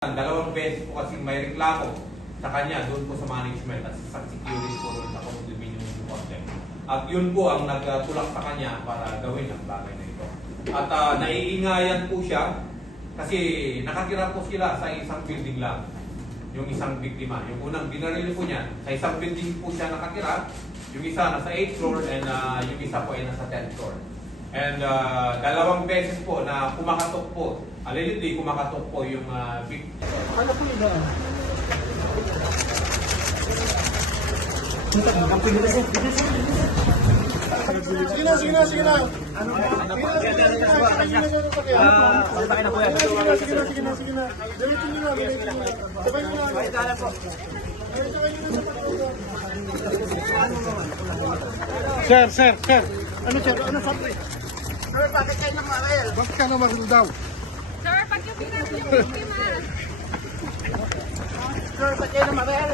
Dalawang beses po kasi may reklamo sa kanya doon po sa management at sa security po doon sa condominium complex. At yun po ang nagtulak sa kanya para gawin ang bagay na ito. At naiingayan po siya kasi nakatira po sila sa isang building lang. Yung isang biktima. Yung unang binaril po niya, sa isang building po siya nakatira. Yung isa nasa 8th floor and yung isa po ay nasa 10th floor. And dalawang beses po na kumakatok po. Allegedly, kumakatok po yung victim. Ano po yun? Sige na. Sige na. Sige na po. Gamitin nyo na. Sabay nyo na. Sir. Ano sir? Ano sabi? Sir, bakit kayo namaril? Bakit ka namaril daw? Sir, pag yung pinag yung biktima. Sir, bakit kayo namaril?